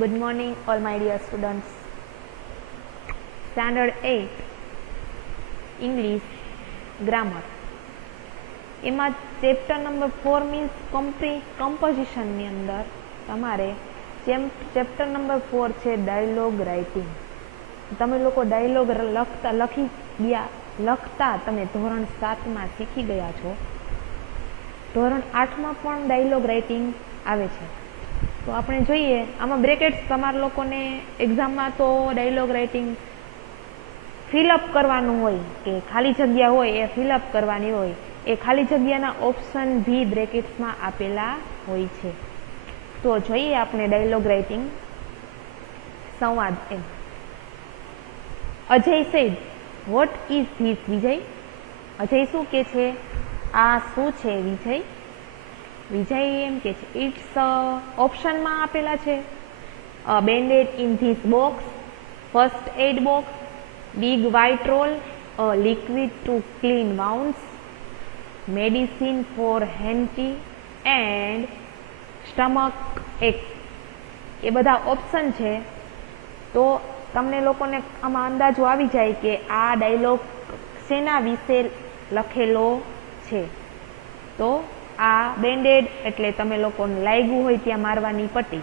Good morning all my dear students. Standard 8 English Grammar. એમાં chapter number 4 means કમ્પોઝિશનની અંદર તમારે chapter number 4 છે dialog writing. તમે લોકો ડાયલોગ લખતા તમે ધોરણ 7માં શીખી ગયા છો. ધોરણ 8માં પણ ડાયલોગ રાઇટિંગ આવે છે. તો આપણે જોઈએ આમાં બ્રેકેટ્સ તમારા લોકોને એક્ઝામમાં તો ડાયલોગ રાઇટિંગ ફિલઅપ કરવાનું હોય કે ખાલી જગ્યા હોય એ ફિલઅપ કરવાની હોય. એ ખાલી જગ્યાના ઓપ્શન ભી બ્રેકેટ્સમાં આપેલા હોય છે. તો જોઈએ આપણે ડાયલોગ રાઇટિંગ સંવાદ. એમ Ajay said what is this Vijay. Ajay શું કે છે? આ શું છે વિજય? વિજય એમ કે છે ઇટ્સ ઓપ્શનમાં આપેલા છે Band-Aid in this box, first aid box, big white roll, a liquid to clean wounds, medicine for henty and stomach ache. એ બધા ઓપ્શન છે. તો તમને લોકોને આમાં અંદાજો આવી જાય કે આ ડાયલોગ શેના વિશે લખેલો છે. તો આ બેન્ડેડ એટલે તમે લોકોને લાગ્યું હોય ત્યાં મારવાની પટ્ટી.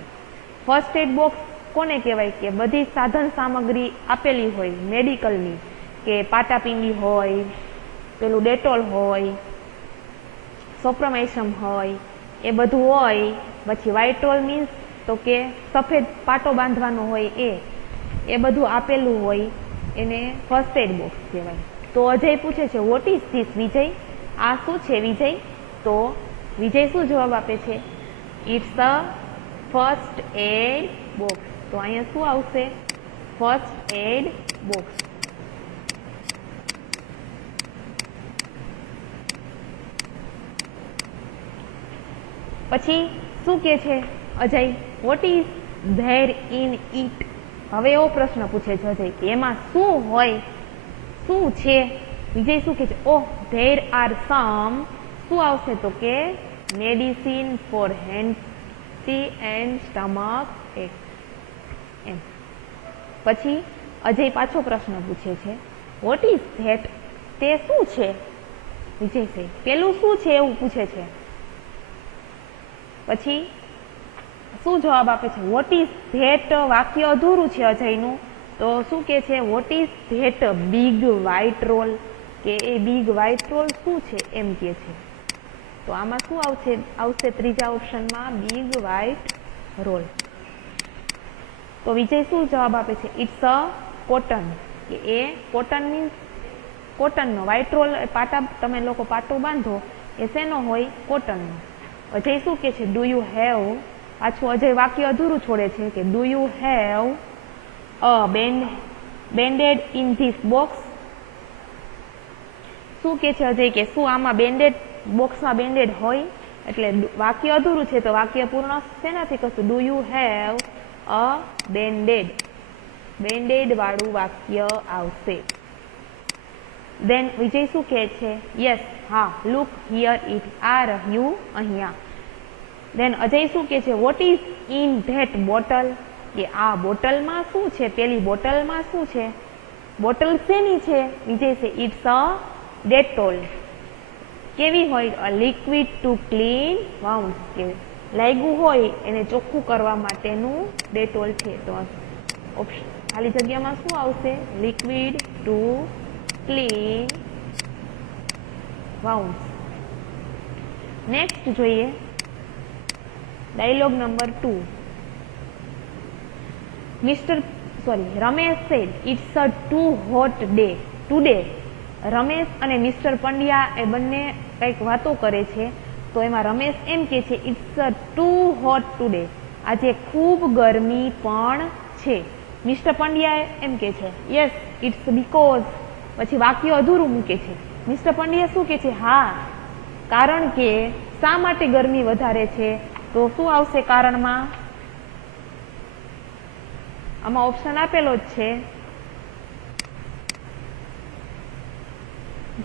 ફર્સ્ટ એડ બોક્સ કોને કહેવાય કે બધી સાધન સામગ્રી આપેલી હોય મેડિકલની, કે પાટાપીંડી હોય, પેલું ડેટોલ હોય, સોપ્રોમાઇસમ હોય, એ બધું હોય. પછી વ્હાઇટ રોલ મીન્સ તો કે સફેદ પાટો બાંધવાનો હોય એ બધું આપેલું હોય, એને ફર્સ્ટ એડ બોક્સ કહેવાય. તો અજય પૂછે છે વોટ ઇઝ ધીસ વિજય. આ શું છે વિજય? તો વિજય શું જવાબ આપે છે? It's a first aid box. તો અહીંયા શું આવશે? First aid box. પછી શું કે છે Ajay? What is there in it. હવે એવો પ્રશ્ન પૂછે છે અજય કે એમાં શું હોય, શું છે? વિજય શું કે છે? ઓહ ધેર આર સમ. શું આવશે? તો કે મેડિસિન ફોર હેન્ટી એન્ડ સ્ટમક એક. એમ પછી અજય પાછો પ્રશ્ન પૂછે છે વોટ ઇઝ ધેટ. તે શું છે? વિજય છે પેલું શું છે એવું પૂછે છે. પછી શું જવાબ આપે છે? What is that. વાક્ય અધૂરું છે અજયનું. તો શું કે છે? What is that big white roll. કે એ બિગ વ્હાઇટ રોલ શું છે એમ કે છે. તો આમાં શું આવશે ત્રીજા ઓપ્શનમાં બિગ વ્હાઇટ રોલ. તો વિજય શું જવાબ આપે છે? It's a cotton. કે એ કોટન મીન્સ કોટનનો. વ્હાઇટ રોલ પાટા તમે લોકો પાટો બાંધો એ શેનો હોય? કોટનનો. અજય શું કે છે? Do you have. પાછું અજય વાક્ય અધૂરું છોડે છે કે do you have a Band-Aid in this box. શું કે છે અજય કે શું આમાં બેન્ડેડ બોક્સમાં બેન્ડેડ હોય? એટલે વાક્ય અધૂરું છે તો વાક્ય પૂર્ણ શેનાથી કરશું? Do you have a Band-Aid. Band-Aid વાળું વાક્ય આવશે. દેન વિજય શું કહે છે? યસ હા લુક હિયર ઇટ. આ રહ્યું અહીંયા. દેન અજય શું કહે છે? What is in that bottle. કે આ બોટલમાં શું છે? પેલી બોટલમાં શું છે? બોટલ શેની છે? વિજય છે ઇટ્સ અ ડેટોલ. કેવી હોય? અ લિક્વિડ ટુ ક્લીન વાઉન્ડ. કે લાગ્યું હોય એને ચોખ્ખું કરવા માટેનું ડેટોલ છે. તો ઓપ્શન ખાલી જગ્યામાં શું આવશે? Liquid to clean wound. Next જોઈએ dialogue number 2. Ramesh said it's a too hot day today. Ramesh અને મિસ્ટર પંડ્યા એ બંને કંઈક વાતો કરે છે. તો એમાં રમેશ એમ કે છે it's a too hot today. આજે ખૂબ ગરમી પણ છે. મિસ્ટર પંડ્યા એમ કે છે યસ ઇટ્સ બીકોઝ. પછી વાક્ય અધૂરું મૂકે છે. મિસ્ટર પંડ્યા શું કે છે? હા કારણ કે. શા માટે ગરમી વધારે છે? તો શું આવશે કારણમાં? આમાં ઓપ્શન આપેલો જ છે.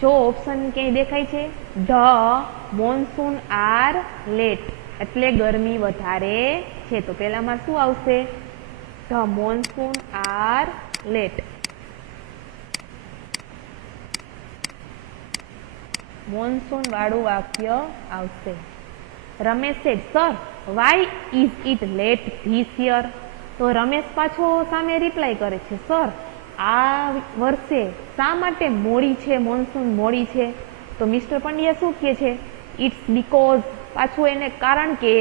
જો ઓપ્શન ક્યાંય દેખાય છે? The monsoon are late. એટલે ગરમી વધારે છે. તો પહેલામાં શું આવશે? The monsoon are late. Monsoon વાળું વાક્ય આવશે. Ramesh said sir why is it late this year. તો રમેશ પાછો સામે રિપ્લાય કરે છે સર આ વર્ષે શા માટે મોડી છે, મોન્સૂન મોડી છે. તો મિસ્ટર પંડ્યા શું કહે છે? It's because. પાછું એને કારણ કે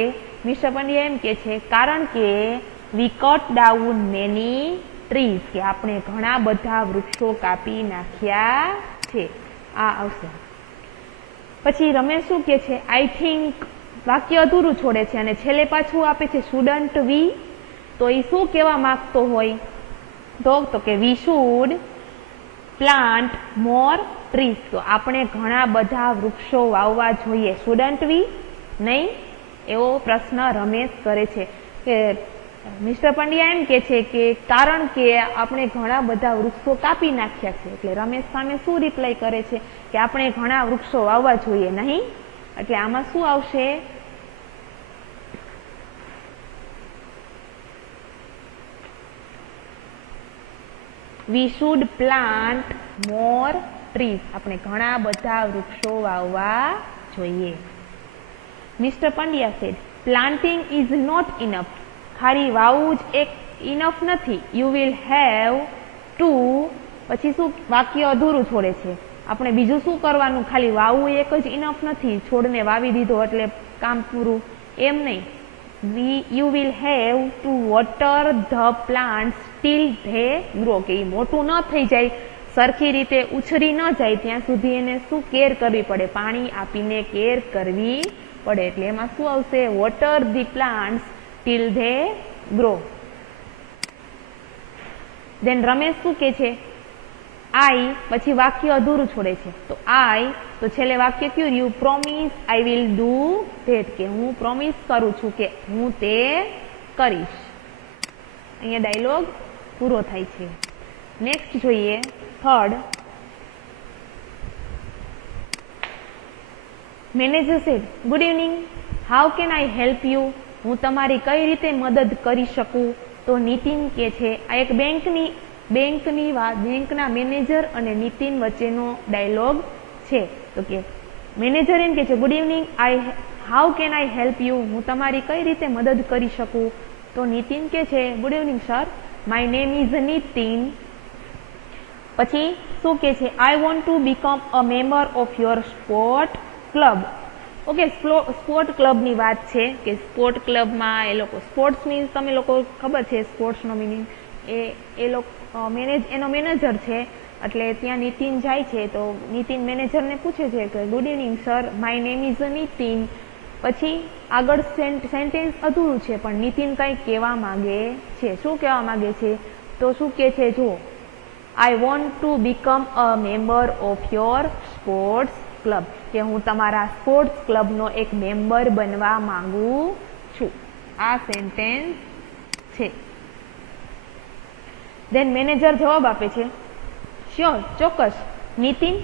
મિસ્ટર પંડ્યા એમ કહે છે કારણ કે વી કટ ડાઉન મેની ટ્રીઝ, કે આપણે ઘણા બધા વૃક્ષો કાપી નાખ્યા છે. આ આવશે. પછી રમેશ શું કહે છે? I think. વાક્ય અધૂરું છોડે છે અને છેલ્લે પાછું આપે છે શુડન્ટ વી. તો એ શું કહેવા માંગતો હોય? તો કે વી શુડ પ્લાન્ટ મોર ટ્રીઝ. તો આપણે ઘણા બધા વૃક્ષો વાવવા જોઈએ. શુડન્ટ વી? નહીં, એવો પ્રશ્ન રમેશ કરે છે. કે મિસ્ટર પંડ્યા એમ કે છે કે કારણ કે આપણે ઘણા બધા વૃક્ષો કાપી નાખ્યા છે. એટલે રમેશ સામે શું રિપ્લાય કરે છે કે આપણે ઘણા વૃક્ષો વાવવા જોઈએ નહીં. એટલે આમાં શું આવશે? We should plant more trees. આપણે ઘણા બધા વૃક્ષો વાવવા જોઈએ. Mister Pandya said planting is not enough. ખાલી વાવવું જ એક ઇનફ નથી. You will have to. પછી શું વાક્ય અધૂરું છોડે છે. આપણે બીજું શું કરવાનું? ખાલી વાવવું એક જ ઇનફ નથી. છોડને વાવી દીધો એટલે કામ પૂરું, એમ નહીં. You will have to water the plants till they grow. કે એ મોટું ન થઈ જાય, સરખી રીતે ઉછરી ન જાય ત્યાં સુધી એને શું કેર કરવી પડે? પાણી આપીને કેર કરવી પડે. એટલે એમાં શું આવશે? Water the plants till they grow. Then Ramesh શું કે છે? આઈ. પછી વાક્ય અધૂરું છોડે છે. તો આઈ, તો છેલ્લે વાક્ય કયું રહ્યું? Promise I will do that. કે હું પ્રોમિસ કરું છું કે હું તે કરીશ. અહીંયા ડાયલોગ પૂરો થાય છે. નેક્સ્ટ જોઈએ third. Manager said good evening, how can I help you. હું તમારી કઈ રીતે મદદ કરી શકું. તો નીતિન કે છે આ એક બેંકના મેનેજર અને નીતિન વચ્ચેનો ડાયલોગ છે. તો કે મેનેજર એમ કે છે good evening, how can I help you. હું તમારી કઈ રીતે મદદ કરી શકું. તો નીતિન કે છે good evening sir, my name is Nitin. પછી શું કે છે? I want to become a member of your sport club. Okay, sport ક્લબની વાત છે કે સ્પોર્ટ ક્લબમાં એ લોકો સ્પોર્ટ્સ મીન્સ તમે લોકો ખબર છે સ્પોર્ટ્સનો મિનિંગ. એ લોકો એનો મેનેજર છે. એટલે ત્યાં નીતિન જાય છે તો નીતિન મેનેજરને પૂછે છે કે good evening sir, my name is Nitin. પછી આગળ સેન્ટેન્સ અધૂરું છે પણ નીતિન કંઈક કહેવા માંગે છે. શું કહેવા માંગે છે? તો શું કહે છે? જો આઈ want to become a member of your sports club. કે હું તમારા સ્પોર્ટ્સ ક્લબનો એક મેમ્બર બનવા માંગુ છું. આ સેન્ટેન્સ છે. દેન મેનેજર જવાબ આપે છે શ્યોર, ચોક્કસ. Nitin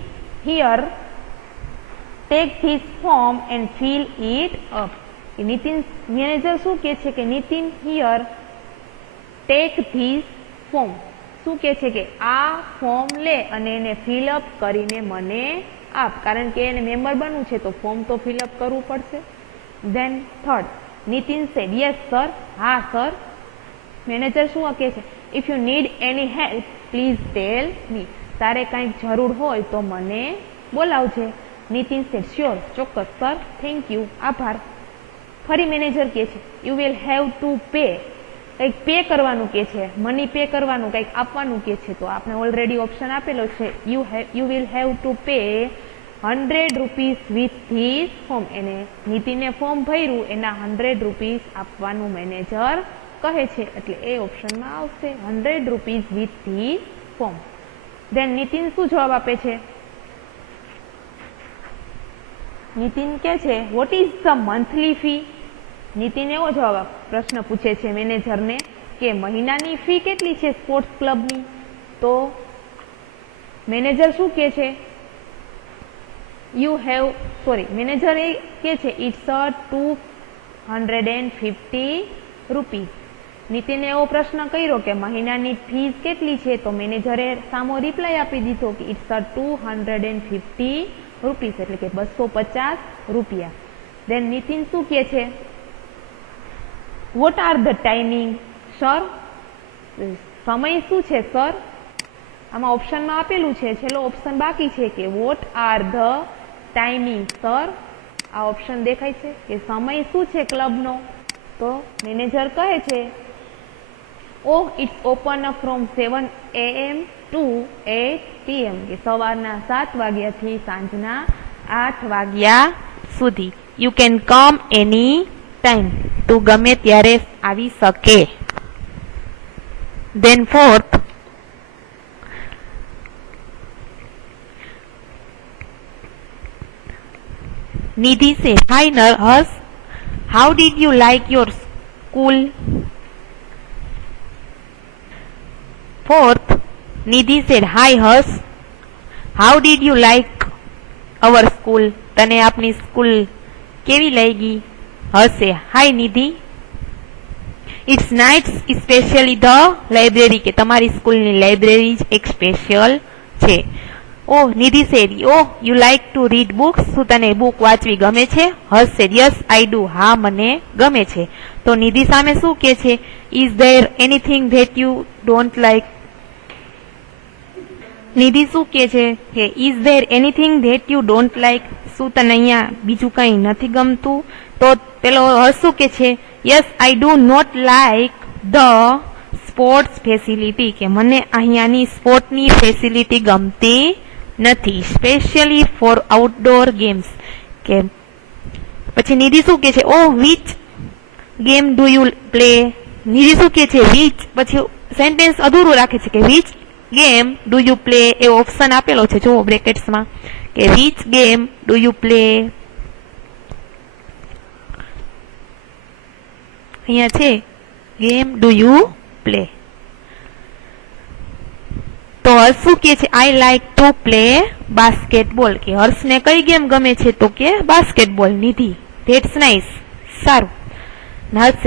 here take this form and fill it up. Nitin manager શું કહે છે કે Nitin here take this form. શું કહે છે કે આ ફોર્મ લે અને એને ફિલઅપ કરીને મને આપ. કારણ કે એને મેમ્બર બનવું છે તો ફોર્મ તો ફિલઅપ કરવું પડશે. Then third. Nitin said yes sir. હા સર. મેનેજર શું કહે છે? If you need any help please tell me. તારે કંઈક જરૂર હોય તો મને બોલાવજે. નીતિન સેડ શ્યોર, ચોક્કસ સર, થેન્ક યુ, આભાર. ફરી મેનેજર કહે છે you will have to pay. કંઈક પે કરવાનું કહે છે, મની પે કરવાનું, કંઈક આપવાનું કહે છે. તો આપણે ઓલરેડી ઓપ્શન આપેલો છે you will have to pay 100 rupees with this form. એને નીતિને ફોર્મ ભર્યું એના 100 રૂપીસ આપવાનું મેનેજર કહે છે. એટલે એ ઓપ્શનમાં આવશે 100 રૂપીસ વિથ ધીસ ફોર્મ. દેન નીતિન શું જવાબ આપે છે? નીતિન કહે છે what is the monthly fee. Nitin એવો જવાબ પ્રશ્ન પૂછે છે મેનેજરને કે મહિનાની ફી કેટલી છે સ્પોર્ટ્સ ક્લબની. તો મેનેજર શું કહે છે? મેનેજર એ કહે છે ઇટ્સ 250 રૂપીસ. નીતિને એવો પ્રશ્ન કર્યો કે મહિનાની ફીસ કેટલી છે, તો મેનેજરે સામો રિપ્લાય આપી દીધો કે ઇટ્સ 250 રૂપીસ, એટલે કે 250 રૂપિયા. દેન નીતિન શું કહે છે, what are the timing sir, સમય શું છે સર. આમાં ઓપ્શનમાં આપેલું છે, છેલ્લો ઓપ્શન બાકી છે કે what are the timing sir. આ ઓપ્શન દેખાય છે કે સમય શું છે ક્લબનો, તો મેનેજર કહે છે oh it's open from 7 AM to 8 PM, કે સવારના 7 વાગ્યાથી સાંજના 8 વાગ્યા સુધી. You can come any time, તું ગમે ત્યારે આવી શકે. Then fourth, Nidhi said, "Hi Hers, how did you like your school?" Fourth, Nidhi said, "Hi Hers, how did you like our school?" તને આપની સ્કૂલ કેવી લાગી? હશે, "Hi Nidhi, it's nice, especially the library." કે તમારી સ્કૂલની library જ એક સ્પેશિયલ છે. Oh, Nidhi said, "Oh, you like to read books?" શું તને બુક વાંચવી ગમે છે? Hers said, "Yes, I do." હા, મને ગમે છે. તો નિધિ સામે શું કહે છે? Is there anything that you don't like? નિધિ શું કહે છે કે Is there anything that you don't like? શું તને અહીંયા બીજું કંઈ નથી ગમતું? તો પેલો હર્ષ શું કહે છે? Yes, I do not like the sports facility, કે મને અહીંયાની સ્પોર્ટની ફેસિલિટી ગમતી નથી, સ્પેશિયલી ફોર આઉટડોર ગેમ્સ. કે પછી નિધિ શું કહે છે? Oh, which game do you play? નિધિ શું કહે છે? which, પછી સેન્ટેન્સ અધૂરું રાખે છે કે which game do you play, A option આપેલો છે જો બ્રેકેટ્સમાં, કે which game do you play. અહીંયા છે game do you play. તો હર્ષ શું કે છે? I like to play basketball, કે હર્ષને કઈ ગેમ ગમે છે? તો કે બાસ્કેટબોલ. નિધિ, that's nice, સારું. હર્ષ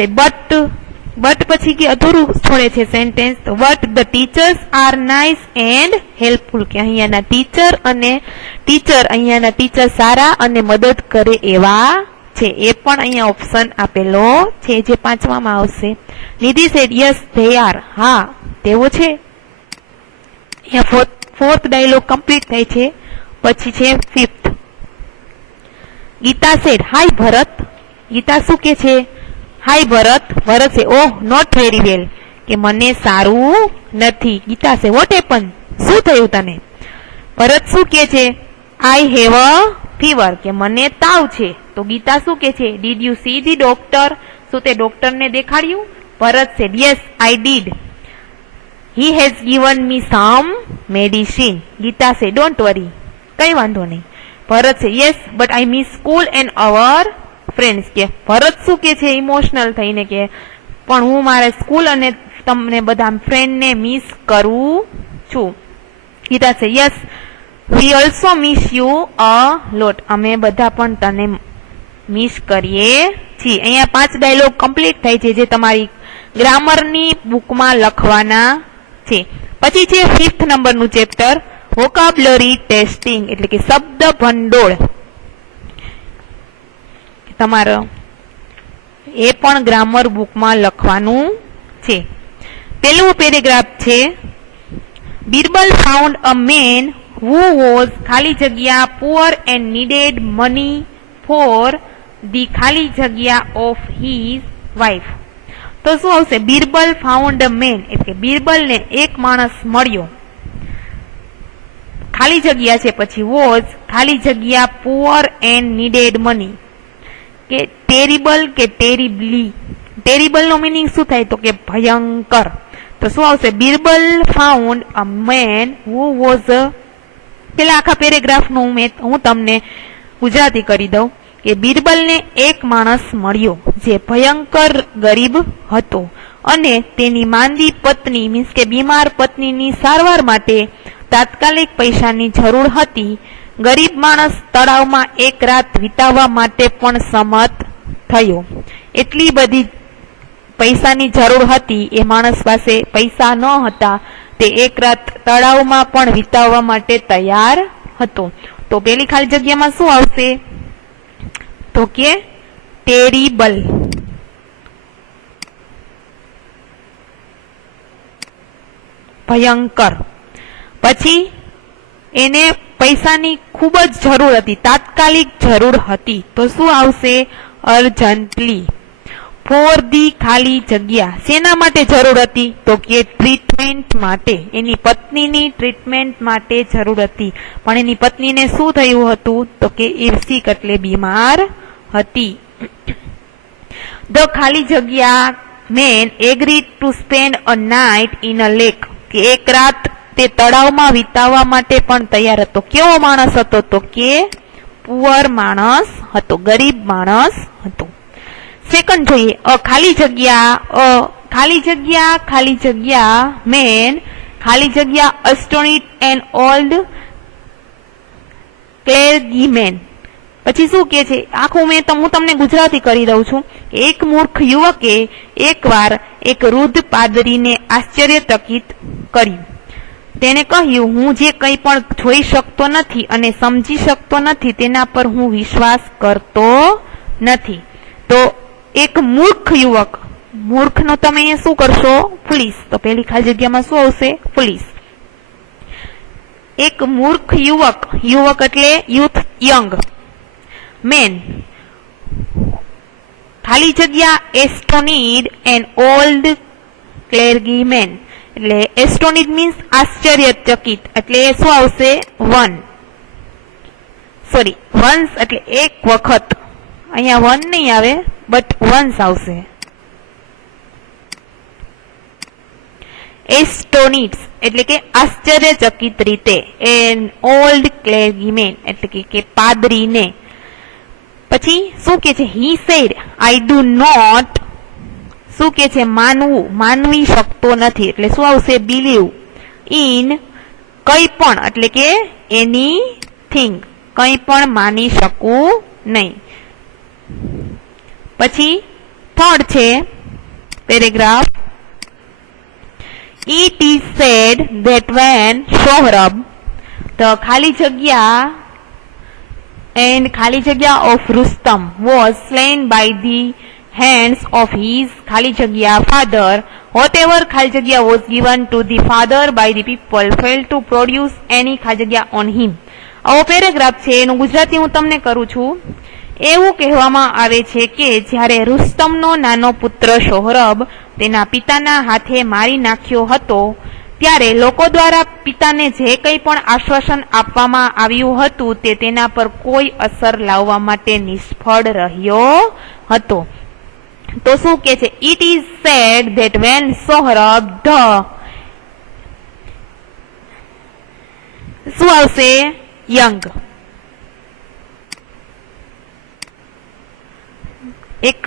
બટ પછી કે અધૂરું છોડે છે સેન્ટેન્સ, તો but the teachers are nice and helpful, કે અહીંયાના ટીચર સારા અને મદદ કરે એવા છે. એ પણ અહીંયા ઓપ્શન આપેલો છે જે 5માં આવશે. નિધિ સેડ, યસ ધે આર, હા તેઓ છે. અહીંયા ફોર્થ ડાયલોગ કમ્પ્લીટ થાય છે. પછી છે ફિફ્થ. ગીતા સેડ, હાય ભરત. ગીતા શું કે છે? હાય ભરત. ભરત છે ઓહ નોટ વેરી વેલ, કે મને સારું નથી. ગીતા છે વોટ હેપન, શું થયું તને? ભરત શું કે છે? આઈ હેવ અ ફીવર, કે મને તાવ છે. તો ગીતા શું કે છે? Did you see the doctor, શું તે ડોક્ટરને દેખાડ્યું? ભરત છે yes I did, he has given me some medicine. Geeta છે ડોન્ટ વરી, કઈ વાંધો નહીં. ભરત છે yes but I miss school and our friends, કે ભરત શું કે છે ઇમોશનલ થઈને કે પણ હું મારા સ્કૂલ અને તમને બધા ફ્રેન્ડને મિસ કરું છું. ગીતા છે yes we also miss you a lot, અમે બધા પણ તને મિસ કરીએ છીએ. અહીંયા 5 ડાયલોગ કમ્પ્લીટ થાય છે જે તમારી ગ્રામરની બુકમાં લખવાના છે. પછી છે 5th નંબરનું ચેપ્ટર વોકાબ્યુલરી ટેસ્ટિંગ, એટલે કે શબ્દ ભંડોળ. તમારે એ પણ ગ્રામર બુકમાં લખવાનું છે. પેલું પેરેગ્રાફ છે Birbal found a man who was ખાલી જગ્યા poor and needed money for the ખાલી જગ્યા of his wife. તો શું આવશે? બિરબલ ફાઉન્ડ અ મેન, એટલે બિરબલને એક માણસ મળ્યો. ખાલી જગ્યા છે પછી was ખાલી જગ્યા poor and needed money, કે ટેરિબલ કે ટેરિબલી. ટેરિબલ નો મીનિંગ શું થાય? તો કે ભયંકર. તો શું આવશે? Birbal found a main who was, પેલા આખા પેરેગ્રાફ નું હું તમને ગુજરાતી કરી દઉં કે બિરબલને એક માણસ મળ્યો જે ભયંકર ગરીબ હતો અને તેની માંદી પત્ની મીન્સ કે બીમાર પત્નીની સારવાર માટે તાત્કાલિક પૈસાની જરૂર હતી. ગરીબ માણસ તળાવમાં એક રાત વિતાવવા માટે પણ સંમત થયો. એટલી બધી પૈસાની જરૂર હતી એ માણસ પાસે પૈસા ન હતા, તે એક રાત તળાવમાં પણ વિતાવવા માટે તૈયાર હતો. તો પેલી ખાલી જગ્યામાં શું આવશે? તો કે ટેરિબલ. ભયંકર. પછી એને પૈસાની ખૂબ જ જરૂર હતી, તાત્કાલિક જરૂર હતી, તો શું આવશે? અર્જન્ટલી. ફોર ધી ખાલી જગ્યા શેના માટે જરૂર હતી? તો કે ટ્રીટમેન્ટ માટે. એની પત્નીની ટ્રીટમેન્ટ માટે જરૂર હતી, પણ એની પત્નીને શું થયું હતું? તો કે સિક એટલે બીમાર હતી. ધ ખાલી જગ્યા man agreed to spend a night in a lake. કે એક રાત તે તળાવમાં વિતાવવા માટે પણ તૈયાર હતો. કેવો માણસ હતો? તો કે પુઅર માણસ હતો, ગરીબ માણસ હતો. સેકન્ડ જોઈએ, ખાલી જગ્યા મેન ખાલી જગ્યા અસ્ટોનિડ એન્ડ ઓલ્ડ ક્લેર્ગીમેન. પછી શું કે છે? આખું હું તમને ગુજરાતી કરી દઉં છું. એક મૂર્ખ યુવકે એકવાર એક વૃદ્ધ પાદરીને આશ્ચર્યચકિત કર્યું. તેને કહ્યું, હું જે કંઈ પણ જોઈ શકતો નથી અને સમજી શકતો નથી તેના પર હું વિશ્વાસ કરતો નથી. તો એક મૂર્ખ યુવક, મૂર્ખનો તમે અહીંયા શું કરશો? ફૂલિશ. તો પેલી ખાલી જગ્યામાં શું આવશે? ફૂલિશ. એક મૂર્ખ યુવક, યુવક એટલે યુથ, યંગ. મેન ખાલી જગ્યા એસ્ટોનિડ એન્ડ ઓલ્ડ ક્લેર્ગીમેન. એટલે એસ્ટોનિડ મીન્સ આશ્ચર્યચકિત, એટલે શું આવશે? વન્સ એટલે એક વખત. અહીંયા વન નહીં આવે, બટ વન્સ આવશે. એસ્ટોનિડ્સ એટલે કે આશ્ચર્યચકિત રીતે. એન્ડ ઓલ્ડ ક્લેર્ગીમેન એટલે કે પાદરીને. પછી શું કે છે? He said I do not, શું કે છે? માનવી શકતો નથી, એટલે શું આવશે? બિલીવ ઇન કંઈ પણ, એટલે કે એનીથિંગ, કંઈ પણ માની શકું નહીં. પછી થર્ડ છે paragraph. It is said that when Sohrab, the ખાલી જગ્યા and ખાલી જગ્યા of Rustam was slain by the hands of his ખાલી જગ્યા father, whatever ખાલી જગ્યા was given to the father by the people failed to produce any ખાલી જગ્યા on him. આવો પેરેગ્રાફ છે, એનું ગુજરાતી હું તમને કરું છું. એવું કહેવામાં આવે છે કે જ્યારે રુસ્તમનો નાનો પુત્ર સોહરબ તેના પિતાના હાથે મારી નાખ્યો હતો, ત્યારે લોકો દ્વારા પિતાને જે કંઈ પણ આશ્વાસન આપવામાં આવ્યું હતું તે તેના પર કોઈ અસર લાવવા માટે નિષ્ફળ રહ્યો હતો. તો શું કે છે? It is said that when Sohrab શું આવશે? યંગ. એક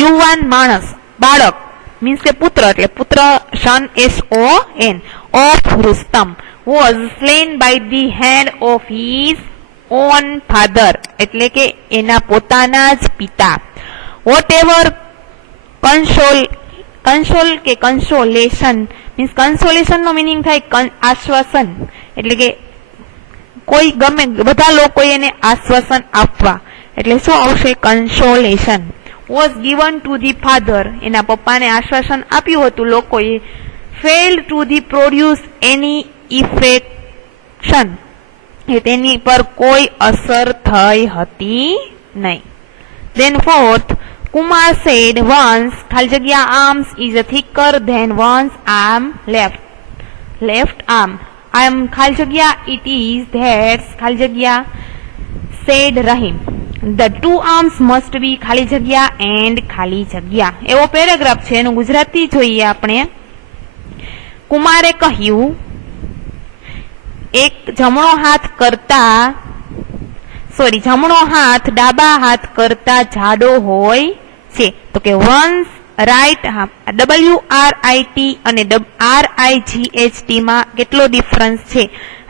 યુવાન માણસ, બાળક મીન્સ કે પુત્ર, એટલે પુત્ર, son, SON, of Rustum was slain by the hand of his own father, એટલે કે એના પોતાના જ પિતા. Whatever consolation means consolation નો મિનિંગ થાય આશ્વાસન, એટલે કે કોઈ ગમે બધા લોકો એને આશ્વાસન આપવા, એટલે શું આવશે? Consolation. Was given to the father, એના પપ્પાને આશ્વાસન આપ્યું હતું લોકોએ. Failed to the produce any affection, એ તેની પર કોઈ અસર થઈ હતી નહીં. Then fourth, Kumar said once ખાલી જગ્યા arms is thicker than one's arm left arm. આમ ખાલી જગ્યા ઇટ ઇઝ ધેટ્સ ખાલી જગ્યા said Rahim the two arms must be ખાલી જગ્યા and ખાલી જગ્યા. એવો પેરેગ્રાફ છે, એનું ગુજરાતી જોઈએ આપણે. કુમારે કહ્યું, એક જમણો હાથ ડાબા હાથ કરતા જાડો હોય છે. તો કે વન્સ રાઈટ હાફ, WRIT અને RIGHT માં કેટલો ડિફરન્સ છે?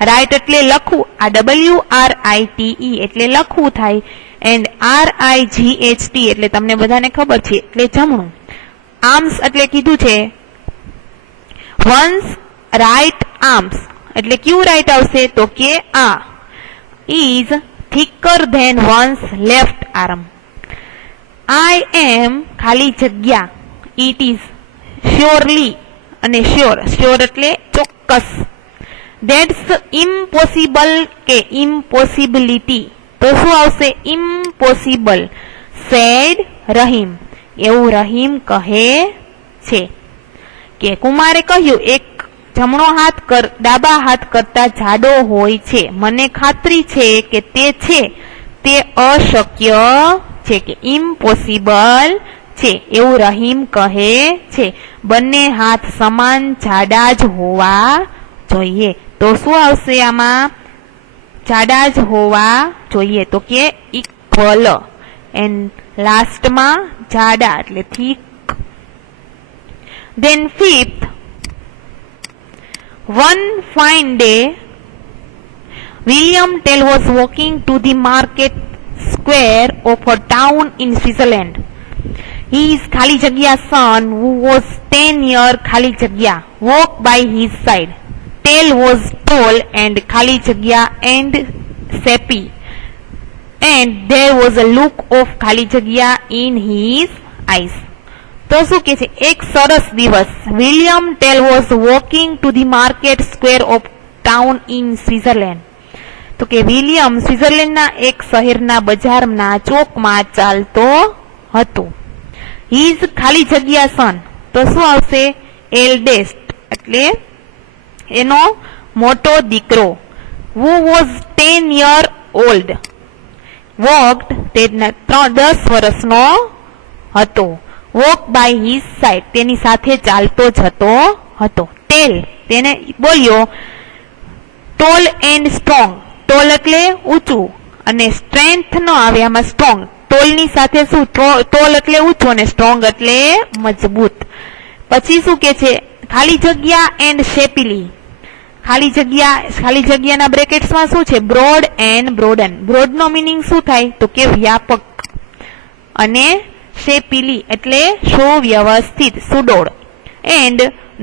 રાઈટ એટલે લખવું, આ WRITE એટલે લખવું થાય, એન્ડ RIGHT એટલે તમને બધાને ખબર છે એટલે જમણું. આર્મ્સ એટલે કીધું છે વન્સ રાઈટ આર્મ્સ એટલે ક્યુ રાઈટ આવશે તો કે આ is thicker than one's left arm. I am ખાલી જગ્યા ઇટ ઇઝ શ્યોરલી અને શ્યોર એટલે ચોક્કસ. ધેટ્સ ઇમ્પોસિબલ કે ઇમ્પોસિબિલિટી તો શું આવશે ઇમ્પોસિબલ. સેડ રહીમ એવું રહીમ કહે છે કે કુમારે કહ્યું એક જમણો હાથ ડાબા હાથ કરતા જાડો હોય છે. મને ખાતરી છે કે તે છે તે અશક્ય છે કે ઇમ્પોસિબલ છે એવું રહીમ કહે છે. બંને હાથ સમાન જાડા જ હોવા જોઈએ તો શું આવશે આમાં જાડા જ હોવા જોઈએ તો કે ઇક્વલ. એન્ડ લાસ્ટમાં જાડા એટલે thick. Then fifth, one fine day, William Tell was walking to the market square of a town in Switzerland. His ખાલી જગ્યા son, who was 10 years ખાલી જગ્યા, walked by his side. Tell was tall and ખાલી જગ્યા and shapy, and there was a look of ખાલી જગ્યા in his eyes. તો શું કે છે એક સરસ દિવસ William Tell was walking to the market square of town in Switzerland. તો કે વિલિયમ સ્વિટ્ઝરલેન્ડના એક શહેરના બજારના ચોકમાં ચાલતો હતો. હિઝ ખાલી જગ્યા સન તો શું આવશે એલ્ડેસ્ટ એટલે એનો મોટો દીકરો. Who was 10 years old walked તે 10 વર્ષનો હતો. વોક બાય હિઝ સાઇડ તેની સાથે ચાલતો જતો હતો. ટેલ તેને બોલ્યો ટોલ એન્ડ સ્ટ્રોંગ. ટોલ એટલે ઊંચું અને સ્ટ્રેન્થ નો આવે આમાં સ્ટ્રોંગ. ટોલ ની સાથે શું ટોલ એટલે ઊંચું અને સ્ટ્રોંગ એટલે મજબૂત. પછી શું કે છે ખાલી જગ્યા એન્ડ શેપીલી. ખાલી જગ્યાના બ્રેકેટ્સમાં શું છે બ્રોડ એન્ડ બ્રોડન. બ્રોડ નો મિનિંગ શું થાય તો કે વ્યાપક અને શેપીલી એટલે સુવ્યવસ્થિત સુડોળ. And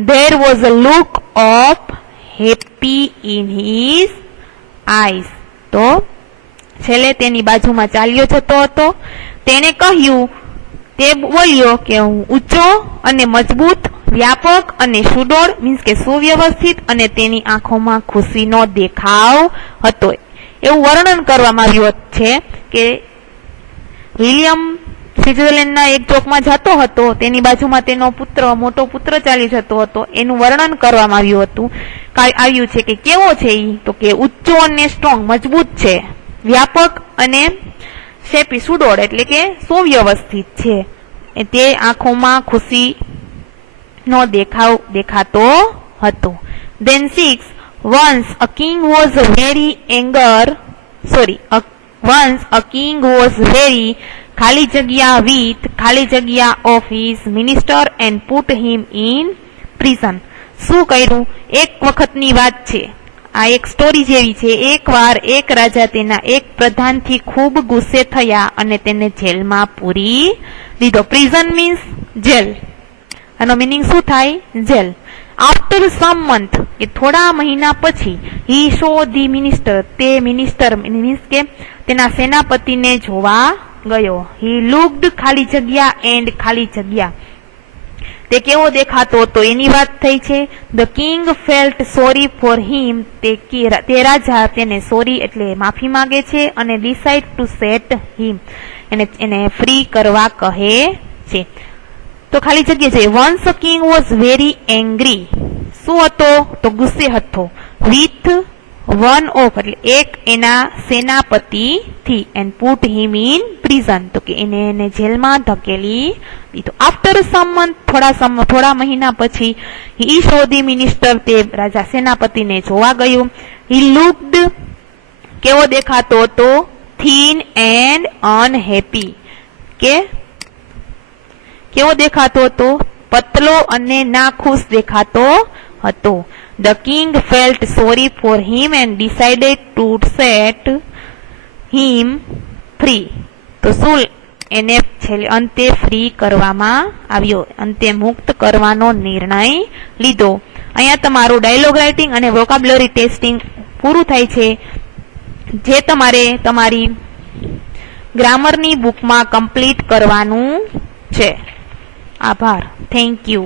there was a look of happy in his eyes. તો છેલ્લે તેની બાજુમાં ચાલ્યો જતો હતો. તેણે કહ્યું તે બોલ્યો કે હું ઊંચો અને મજબૂત વ્યાપક અને સુડોળ મીન્સ કે સુવ્યવસ્થિત અને તેની આંખોમાં ખુશીનો દેખાવ હતો. એવું વર્ણન કરવામાં આવ્યું છે કે વિલિયમ સ્વિટ્ઝરલેન્ડના એક ચોકમાં જતો હતો તેની બાજુમાં તેનો મોટો પુત્ર ચાલી જતો હતો. એનું વર્ણન કરવામાં આવ્યું છે કે કેવો છે ઈ તો કે ઊંચો અને સ્ટ્રોંગ મજબૂત છે, વ્યાપક અને શેપી સુડોળ એટલે કે સુવ્યવસ્થિત છે. તે આંખોમાં ખુશીનો દેખાવ દેખાતો હતો. Then 6 once a king was very ખાલી જગ્યા with ખાલી જગ્યા of his minister and put him in prison. શું કર્યું એક વખતની વાત છે. આ એક સ્ટોરી જેવી છે. એકવાર એક રાજા તેના એક પ્રધાનથી ખૂબ ગુસ્સે થયા અને તેને જેલમાં પૂરી દીધો. પ્રિઝન મીન્સ જેલ. આનો મિનિંગ શું થાય જેલ. આફ્ટર સમ મંથ કે થોડા મહિના પછી હી શો ધી મિનિસ્ટર તે મિનિસ્ટર મીન્સ કે તેના સેનાપતિને જોવા ગયો. હી લુક્ડ ખાલી જગ્યા એન્ડ ખાલી જગ્યા તે કેવો દેખાતો હતો એની વાત થઈ છે. The king felt sorry for him તે રાજા તેને સોરી એટલે માફી માંગે છે અને ડિસાઇડ ટુ સેટ હિમ એને ફ્રી કરવા કહે છે. તો ખાલી જગ્યા છે. Once a king was very angry. શું હતો તો ગુસ્સે હતો. વિથ વન ઓફ એટલે એક એના સેનાપતિ થી and put him in prison તો કે એને જેલમાં ધકેલી દીધો. આફ્ટર સમ મંથ થોડા મહિના પછી હી શો ધી મિનિસ્ટર તે રાજા સેનાપતિને જોવા ગયું. હી લુક્ડ કેવો દેખાતો હતો થીન એન્ડ અનહેપી કે કેવો દેખાતો હતો પતલો અને નાખુશ દેખાતો હતો. The king felt sorry for him and decided to set him free. તો શું એને છેલ્લે અંતે ફ્રી કરવામાં આવ્યો, અંતે મુક્ત કરવાનો નિર્ણય લીધો. અહીંયા તમારું ડાયલોગ રાઇટિંગ અને વોકાબ્યુલરી ટેસ્ટિંગ પૂરું થાય છે, જે તમારે તમારી ગ્રામરની બુકમાં કમ્પ્લીટ કરવાનું છે. આભાર. Thank you.